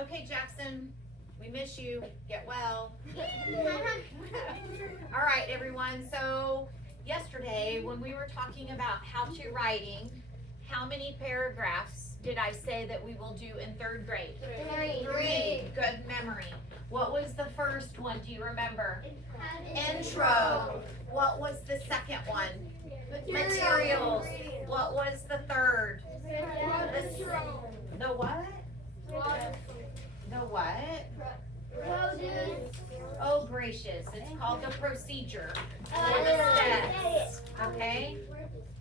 Okay, Jackson, we miss you. Get well. All right, everyone. So yesterday when we were talking about how to writing, how many paragraphs did I say that we will do in third grade? Three. Good memory. What was the first one? Do you remember? Intro. What was the second one? Materials. What was the third? The what? The what? Oh gracious, it's called the procedure. Or the steps. Okay?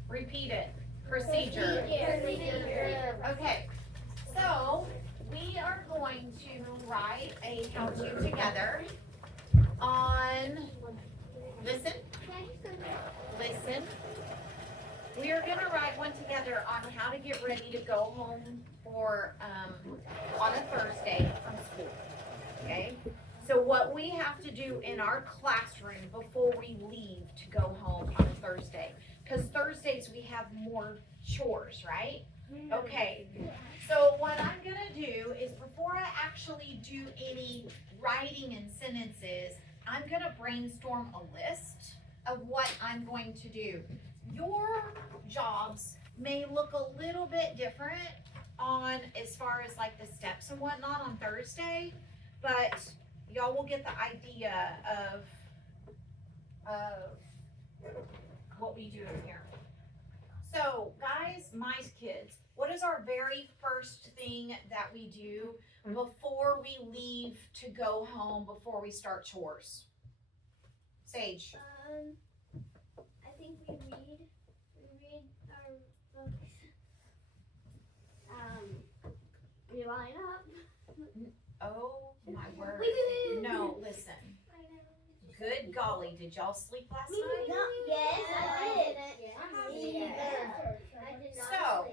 Repeat it. Procedure. Okay, so we are going to write a how-to together on, listen. We are gonna write one together on how to get ready to go home for, on a Thursday from school, okay? So what we have to do in our classroom before we leave to go home on a Thursday, because Thursdays we have more chores, right? Okay, so what I'm gonna do is before I actually do any writing and sentences, I'm gonna brainstorm a list of what I'm going to do. Your jobs may look a little bit different on as far as like the steps and whatnot on Thursday, but y'all will get the idea of what we do in here. So guys, mice kids, what is our very first thing that we do before we leave to go home, before we start chores? Sage. I think we read our books. We line up. Oh my word. No, listen. Good golly, did y'all sleep last night? Yes, I did. So,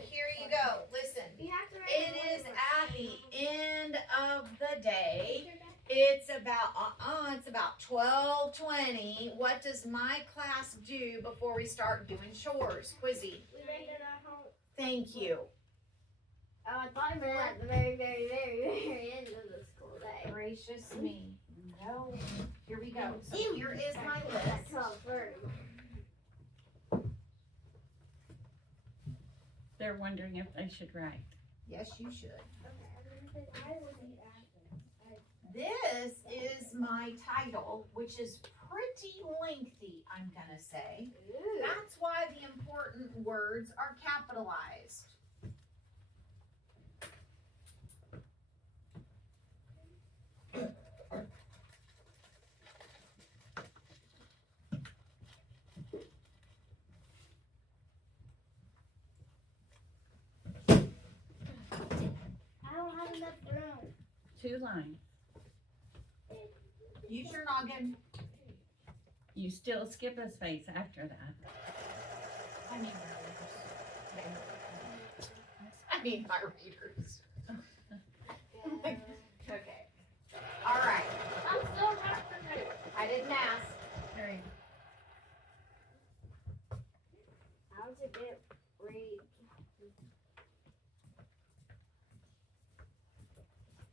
here you go. Listen, it is at the end of the day. It's about 12:20. What does my class do before we start doing chores? Quizzy. Thank you. Oh, I thought you meant at the very, very, very, very end of the school day. Gracious me. No. Here we go. So here is my list. 12:30. They're wondering if they should write. Yes, you should. This is my title, which is pretty lengthy, I'm gonna say. That's why the important words are capitalized. I don't have enough room. 2 lines. Use your noggin. You still skip a space after that. I mean my readers. I mean my readers. Okay. All right. I'm still not. I didn't ask. Very How's it get read?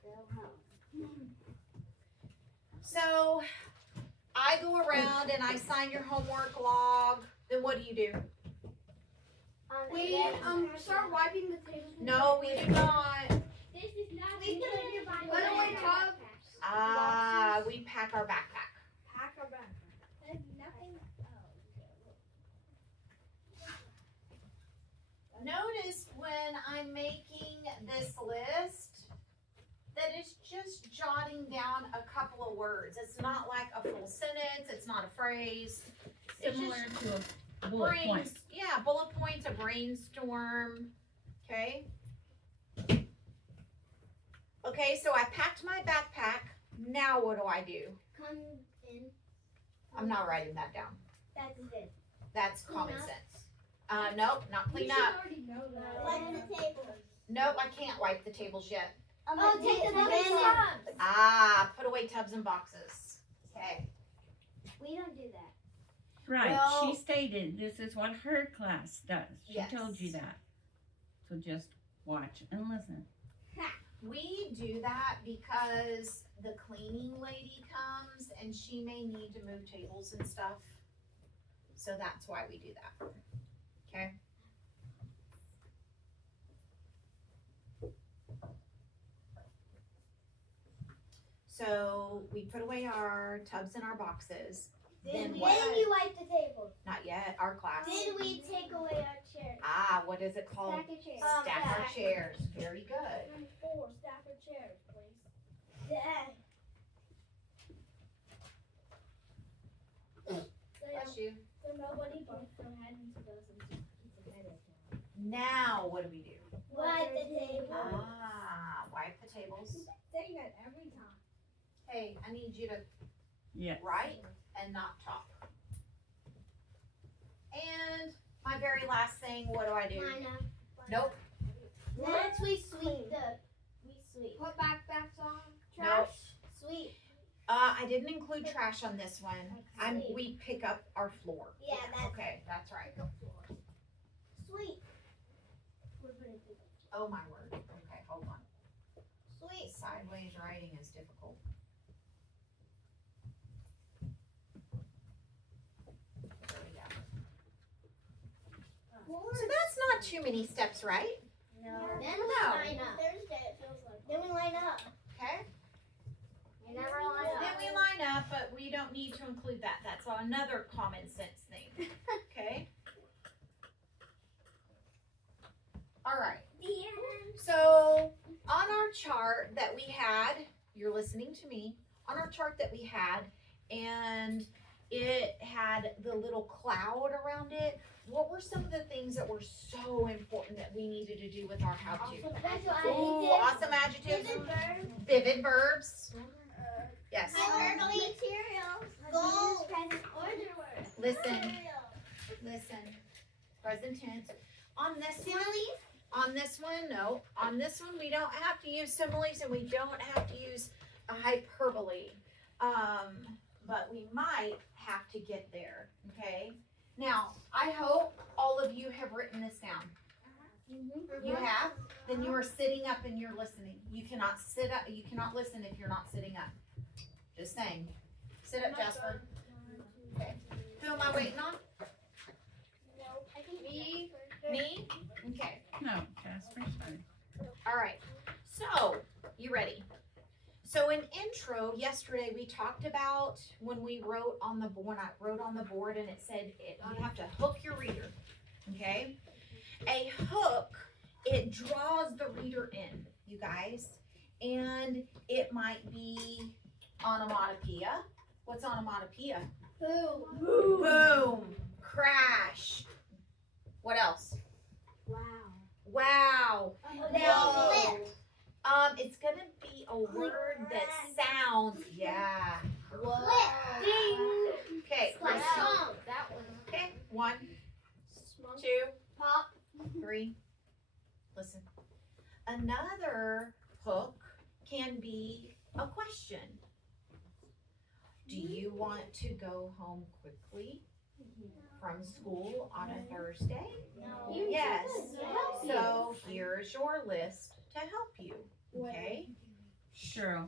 Go home. So I go around and I sign your homework log. Then what do? We start wiping the tables. No, we do not. This is not. We put away tubs. We pack our backpack. Pack our bag. There's nothing. Notice when I'm making this list that it's just jotting down a couple of words. It's not like a full sentence. It's not a phrase. It's similar just to a bullet point. Yeah, bullet points, a brainstorm. Okay. Okay, so I packed my backpack. Now what do? Come in. I'm not writing that down. That's it. That's Clean common up. sense. Nope, not clean up. already know that. Wipe the table. Nope, I can't wipe the tables yet. Oh, take the tubs. Put away tubs and boxes. Okay. We don't do that. Right, Well- she stated this is what her class does. She Yes. told you that. So just watch and listen. We do that because the cleaning lady comes and she may need to move tables and stuff. So that's why we do that. Okay? So we put away our tubs and our boxes. Then what? Then you wipe the table. Not yet, our class. Then we take away our chairs. Ah, what is it called? Stack of chairs. Stack our chairs. Very good. And 4 stack of chairs, please. Yeah. Bless you. So nobody bumped their head into those and keep their head down. Now, what do we do? Wipe the table. Ah, wipe the tables. Saying that every time. Hey, I need you to Yeah. write and not talk. And my very last thing, what do I do? Nope. Next we sweep Put backpacks on. Nope. Sweep. I didn't include trash on this one. We pick up our floor. Yeah, that's Okay, that's right. sweep. Oh my word. Okay, hold on. Sweep. Sideways writing is difficult. There we go. So that's not too many steps, right? No. No. Then we line up. Thursday it feels like. Then we line up. Okay. We never line up. Then we line up, but we don't need to include that. That's another common sense thing. Okay? All right. The end. So on our chart that we had, you're listening to me, on our chart that we had, and it had the little cloud around it, what were some of the things that were so important that we needed to do with our how-to? That's what Ooh, awesome adjectives. Vivid verbs. Yes. Hyperbole. Materials. Goals. Present order words. Listen. Listen. Present tense. On this one, no. On this one, we don't have to use similes and we don't have to use a hyperbole. But we might have to get there, okay? Now, I hope all of you have written this down. You have? Then you are sitting up and you're listening. You cannot sit up, you cannot listen if you're not sitting up. Just saying. Sit up, Jasper. Okay. Who am I waiting on? Me. Me? Okay. No, Jasper's fine. All right. So, you ready? So in intro, yesterday we talked about when we wrote on the board, I wrote on the board and it said you have to hook your reader, okay? A hook, it draws the reader in, you guys, and it might be onomatopoeia. What's onomatopoeia? Boom. Boom, crash. What else? Wow. Wow. No. It's gonna be a word that sounds, yeah. Ding. Okay, Splash. listen. That one. Okay, 1, Small. 2, Pop. 3. Listen. Another hook can be a question. Do you want to go home quickly from school on a Thursday? No. Yes. Yes. So here's your list to help you, okay? Sure.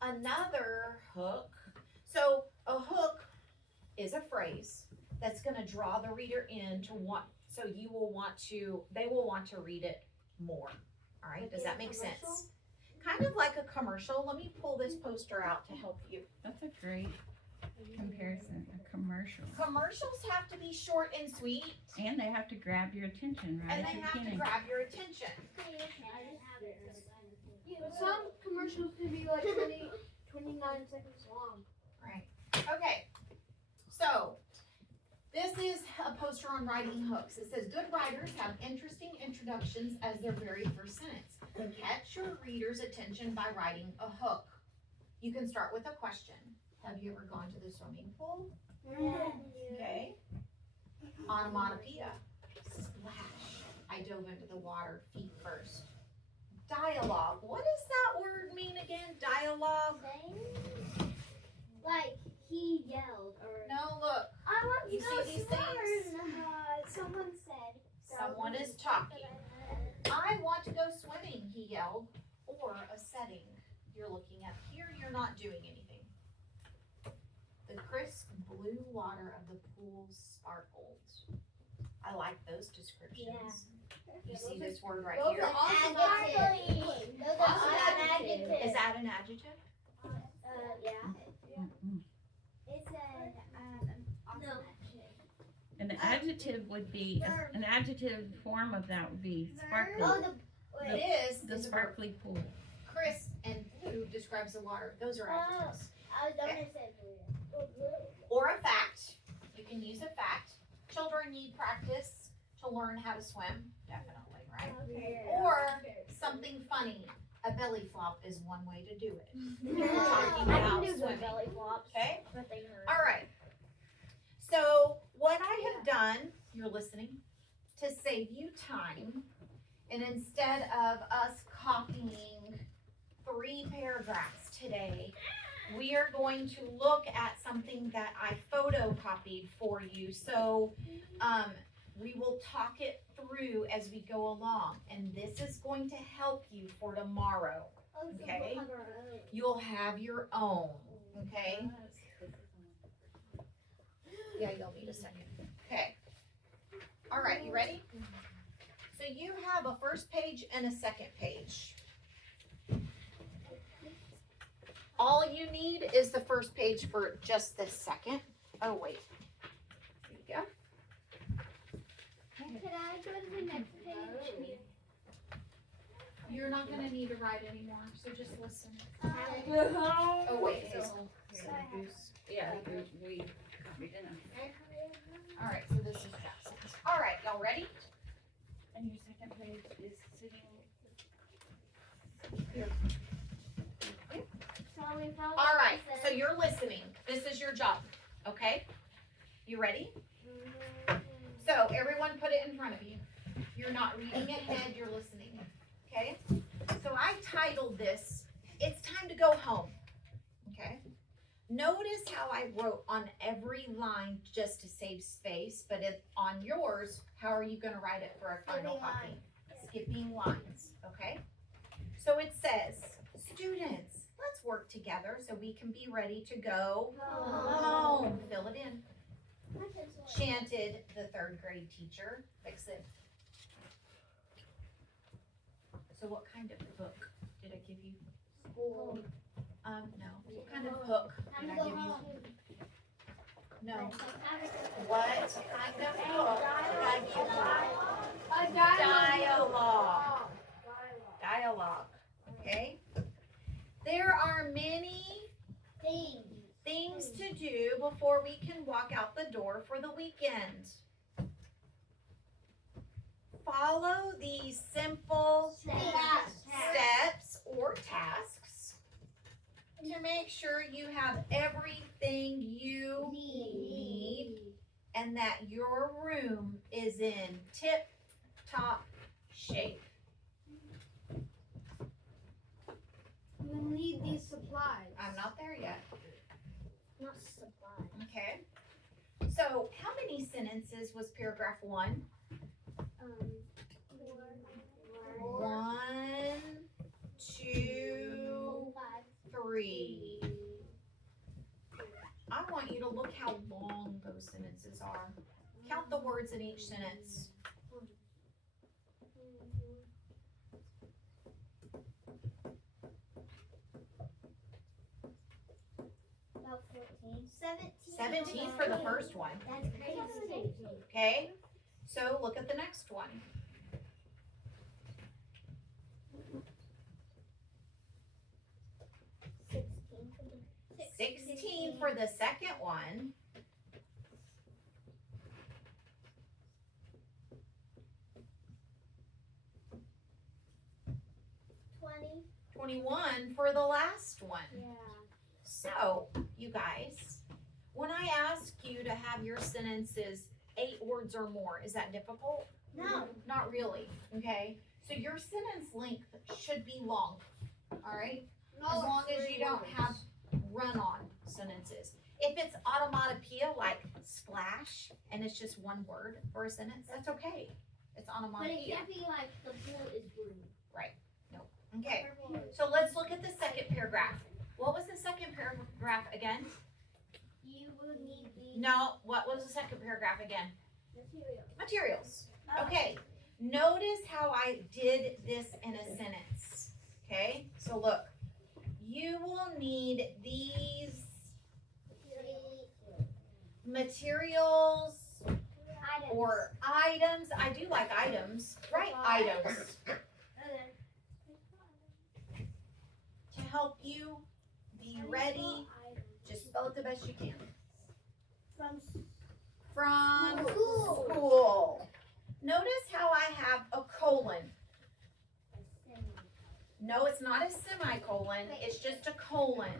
Another hook. So a hook is a phrase that's going to draw the reader in to want, so you will want to, they will want to read it more. All right, does that make sense? Kind of like a commercial. Let me pull this poster out to help you. That's a great comparison, a commercial. Commercials have to be short and sweet, And they have to grab your attention right and at they the have to beginning. grab your attention. Some commercials can be like 29 seconds long. Right. Okay. So, this is a poster on writing hooks. It says, good writers have interesting introductions as their very first sentence. Catch your reader's attention by writing a hook. You can start with a question. Have you ever gone to the swimming pool? Okay. Onomatopoeia. Splash. I dove into the water feet first. Dialogue. What does that word mean again? Dialogue? Like he yelled or No, look. I want You to go see these swimming. Someone said. Someone is talking. I want to go yelled, or a setting. You're looking at here, you're not doing anything. The crisp blue water of the pool sparkled. I like those descriptions. You see this word right Those here? are awesome adjectives. Those are awesome adjectives. Is that an adjective? Yeah. Mm-mm. It's an awesome adjective. An adjective would be, an adjective form of that would be sparkly. Oh, It is. The sparkly pool. Crisp and blue describes the water. Those are adjectives. I was gonna say blue. Or a fact. You can use a fact. Children need practice to learn how to swim. Definitely, right? Or something funny. A belly flop is one way to do it. Talking I about can do swimming. good belly flops. Okay? But they hurt. All right. So what I have done, you're listening, to save you time, and instead of us copying 3 paragraphs today, we are going to look at something that I photocopied for you. So we will talk it through as we go along, and this is going to help you for tomorrow. Okay. You'll have your own, okay? Yeah, you'll need a second. Okay. All right, you ready? So you have a first page and a second page. All you need is the first page for just this second. Oh, wait. Here you go. Can I go to the next page? You're not gonna need to write anymore, so just listen. Oh, Oh, wait, Hazel. Goose. Yeah, we copied it. All right, so this is Jackson's. All right, y'all ready? And your second page is sitting. All right, so you're listening. This is your job, okay? You ready? So everyone put it in front of you. You're not reading ahead, you're listening, okay? So I titled this, It's Time to Go Home, okay? Notice how I wrote on every line just to save space, but on yours, how are you gonna write it for a final copy? Skipping lines, okay? So it says, students, let's work together so we can be ready to go home. Fill it in. Chanted the 3rd grade teacher. Fix it. So what kind of hook did I give you? School. No. What kind of hook did I give you? No. What kind of hook did I give you? Dialogue. Dialogue. Okay. There are many things to do before we can walk out the door for the weekend. Follow these simple steps or tasks to make sure you have everything you need and that your room is in tip-top shape. You need these supplies. I'm not there yet. Not supplies. Okay. So how many sentences was paragraph 1? 1, 2, 3. I want you to look how long those sentences are. Count the words in each sentence. About 14. 17. 17 for the first one. That's crazy. Okay. So look at the next one. 16 for the second one. 21 for the last one. Yeah. So, you guys, when I ask you to have your sentences 8 words or more, is that difficult? No. Not really, okay? So your sentence length should be long, all right? As long as you don't have run-on sentences. If it's automatopoeia like splash and it's just one word for a sentence, that's okay. It's But it automatopoeia. can't be like the pool is blue. paragraph. What was the second paragraph again? You will need the No, what was the second paragraph again? material. Materials. Okay, notice how I did this in a sentence. Okay, so look, you will need these materials or items. I do like items. Write items to help you be ready. Just spell it the best you can. From school. Notice how I have a colon. No, it's not a semicolon, it's just a colon.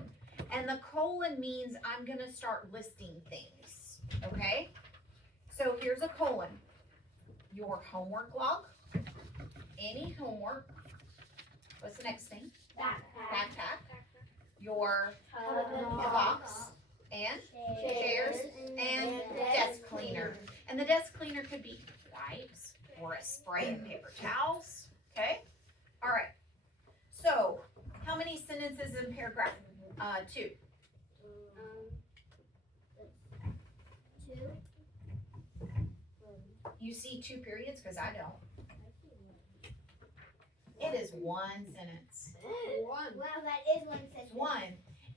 And the colon means I'm gonna start listing things, okay? So here's a colon. Your homework log, any homework. What's the next thing? Backpack. Your box and chairs and desk cleaner. And the desk cleaner could be wipes or a spray of paper towels, okay? All right. So, how many sentences in paragraph 2? 2. You see 2 periods? Because I don't. It is 1 sentence. Wow, that is one sentence. It's 1.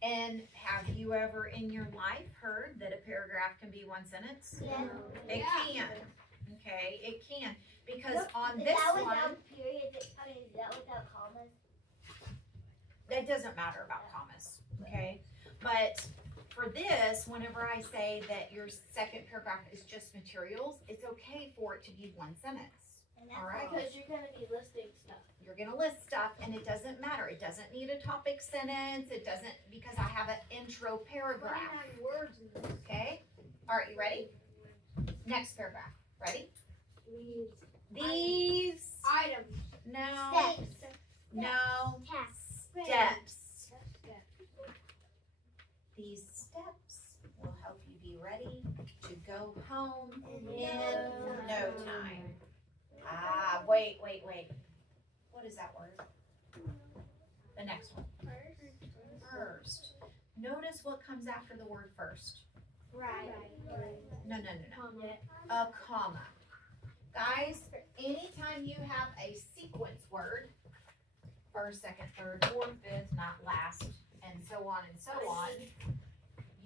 And have you ever in your life heard that a paragraph can be 1 sentence? Yeah. It can. Okay, it can. Because Look, on is this that one, without periods? I mean, is that without commas? it doesn't matter about commas, okay? But for this, whenever I say that your second paragraph is just materials, it's okay for it to be 1 sentence. And All right. because you're gonna be listing stuff. You're gonna list stuff and it doesn't matter. It doesn't need a topic sentence. It doesn't, because I have an intro paragraph, 29 words in this. okay? All right, you ready? Next paragraph. Ready? These, Items. no, Steps. no, Tasks. steps. These steps will help you be ready to go home in no time. Ah, wait. What is that word? The next one. First. Notice what comes after the word first. Right. No. A comma. Guys, anytime you have a sequence word, first, second, third, fourth, fifth, not last, and so on and so on,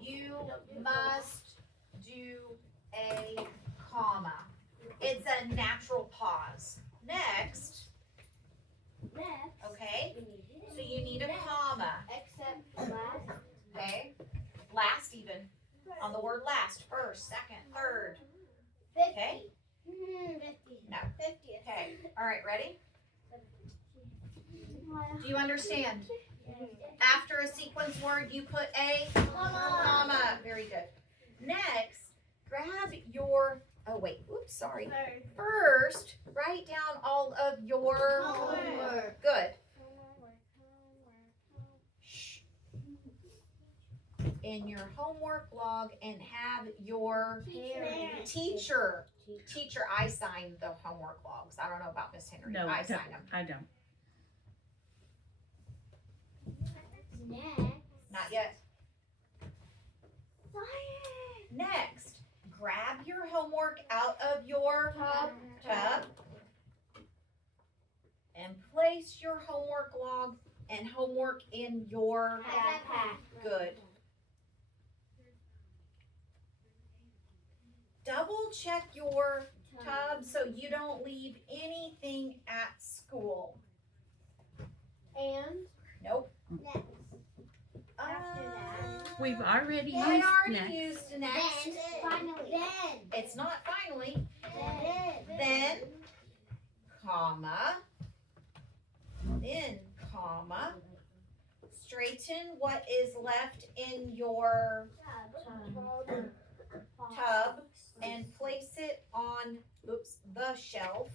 you must do a comma. It's a natural pause. Next, okay, so you need a comma, Except last. okay? Last even, on the word last, first, second, third, 50. Okay. 50. No. 50. okay. All right, ready? Do you understand? After a sequence word, you put a comma. Very good. Next, grab your, sorry. First, write down all of your Homework. Good. Shh. In your homework log and have your teacher, I sign the homework logs. I don't know about Miss Henry. No, I sign them. I don't. Next. Not yet. Science. Next, grab your homework out of your tub and place your homework log and homework in your Backpack. Good. Double check your tub so you don't leave anything at school. And Nope. next. After We've already I used already next. used next. Then. Finally. It's not finally. Then. Then, comma, then, comma, straighten what is left in your tub and place it on, the shelf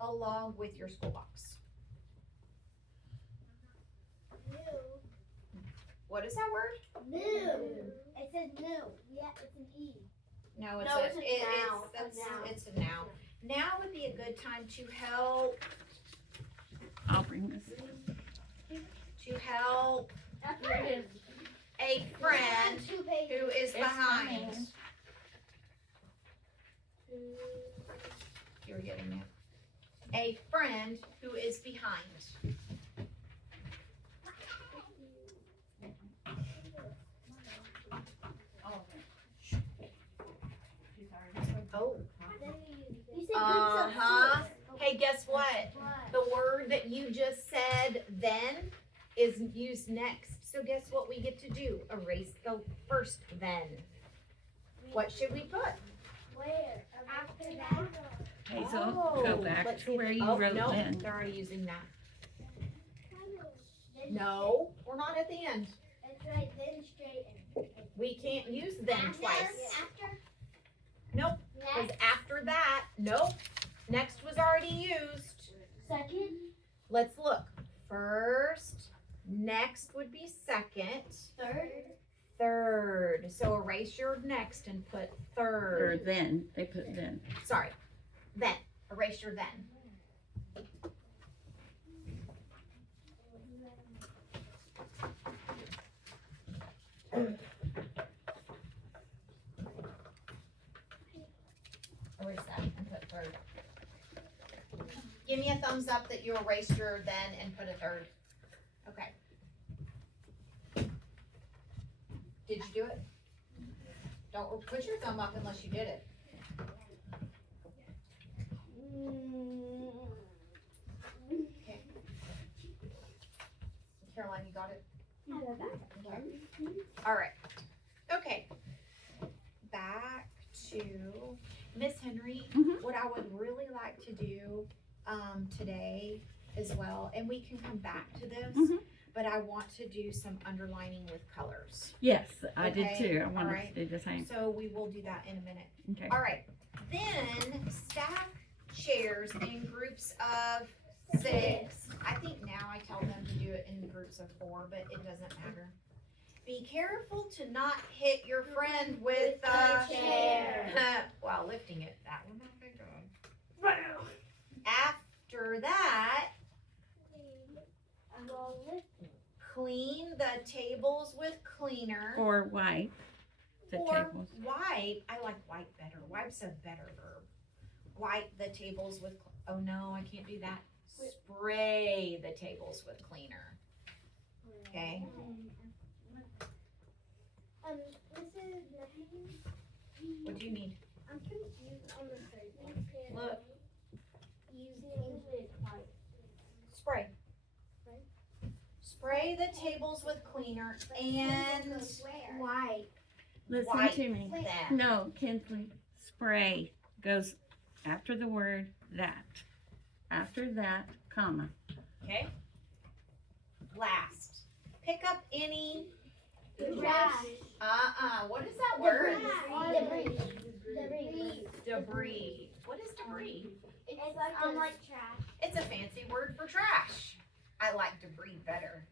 along with your school box. What is that word? New. It says new. Yeah, it's an E. No, it's No, a, it's a it- noun. it's, A noun. it's a noun. Now would be a good time to help, I'll bring this. to help Here it is. A friend Two pages. who is It's behind. coming. You were getting it. A friend who is behind. Oh. You said Uh-huh. Hey, guess what? What? The word that you just said then is used next. So guess what we get to do? Erase the first then. What should we put? Where? After that? Okay, so go back let's to see. where you Oh, wrote no, then. they're already using that. No, we're not at the end. It's right then straighten. We can't use then twice. After? Nope, because Next. after that, nope. Next was already used. Second. Let's look. First, next would be second, Third. third. So erase your next and put Or third. then, they put then. Sorry, then. Erase your then. Erase that and put third. Give me a thumbs up that you erased your then and put a third. Okay. Did you do it? Don't put your thumb up unless you did it. Okay. Caroline, you got it? All right. Okay. Back to Miss Henry. Mhm. What I would really like to do today as well, and we can come back to this, Mhm. but I want to do some underlining with colors. Yes, I did Okay, too. I wanted alright. to do the same. So we will do that in a minute. Okay. All right. Then stack chairs in groups of 6. I think now I tell them to do it in groups of 4, but it doesn't matter. Be careful to not hit your friend with the chair. while lifting it. That one, not big job. After that, clean the tables with cleaner. Or wipe the Or tables. wipe. I like wipe better. Wipe's a better verb. Wipe the tables with. Oh no, I can't do that. Spray the tables with cleaner. Okay. This is nothing. What do you need? I'm confused on the third one. Look. Using Spray. Spray the tables with cleaner and white. Listen wipe to me. them. No, Kinsley. Spray goes after the word that. After that, comma. Okay. Last. Pick up any. Trash. What is that word? Debris. Debris. Debris. What is debris? It's like trash. It's a fancy word for trash. I like debris better.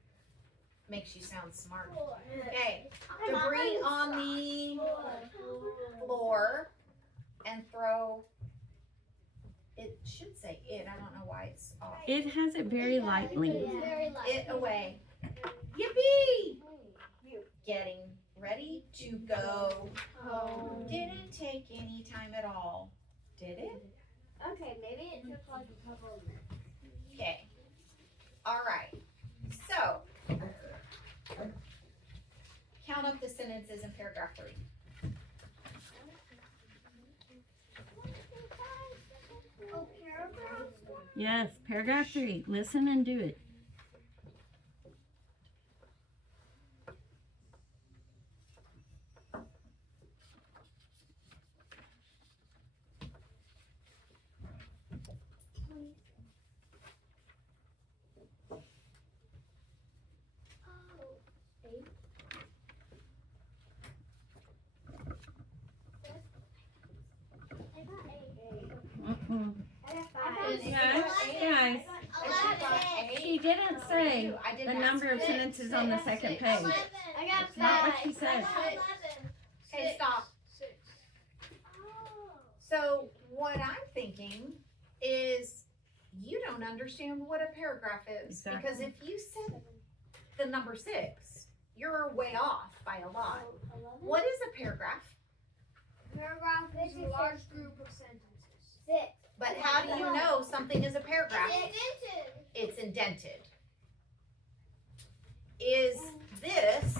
Makes you sound smart. Okay. Debris on the floor and throw. It should say it. I don't know why it's off. It has it very lightly. It's very light. It away. Yippee! Getting ready to go. Didn't take any time at all. Did it? Okay, maybe it took like a couple of minutes. Okay. All right. So, count up the sentences in paragraph 3. Oh, paragraph? Yes, paragraph 3. Listen and do it. Mm-mm. Guys, she didn't say the number of sentences on the second page. I got That's not what she said. Okay, stop. So, what I'm thinking is you don't understand what a paragraph is. Exactly. Because if you said the number 6, you're way off by a lot. What is a paragraph? Paragraph is a large group of sentences. 6. But how do you know something is a paragraph? Indented. It's indented. Is this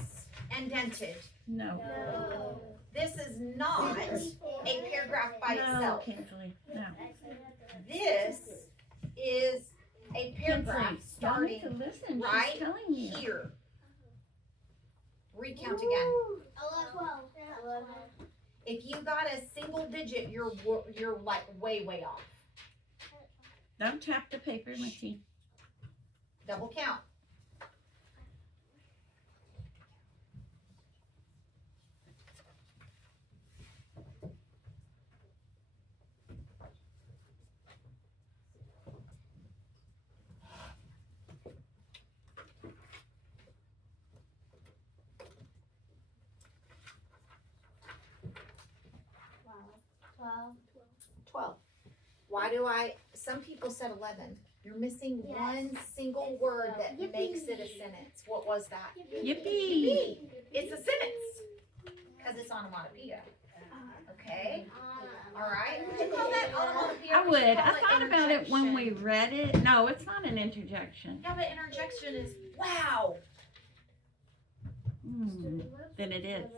indented? No. No. This is not a paragraph by No, itself. Kinsley, no. This is a paragraph Kinsley, y'all need starting to listen, right she's telling you. here. Recount again. 11. If you got a single digit, you're like way off. Don't tap the paper, Mitzi. Double count. Twelve. 12. Why do some people said 11. You're missing Yes. one single word that Yippee. makes it a sentence. What was that? Yippee! It's a sentence. Because it's onomatopoeia. Okay? All right. Would you call that onomatopoeia? I Would you would. call I it thought about it when we interjection? read it. No, it's not an interjection. Yeah, but interjection is wow. Then it is.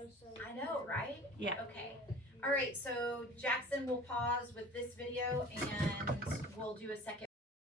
I know, right? Yeah. Okay. All right. So Jackson will pause with this video and we'll do a second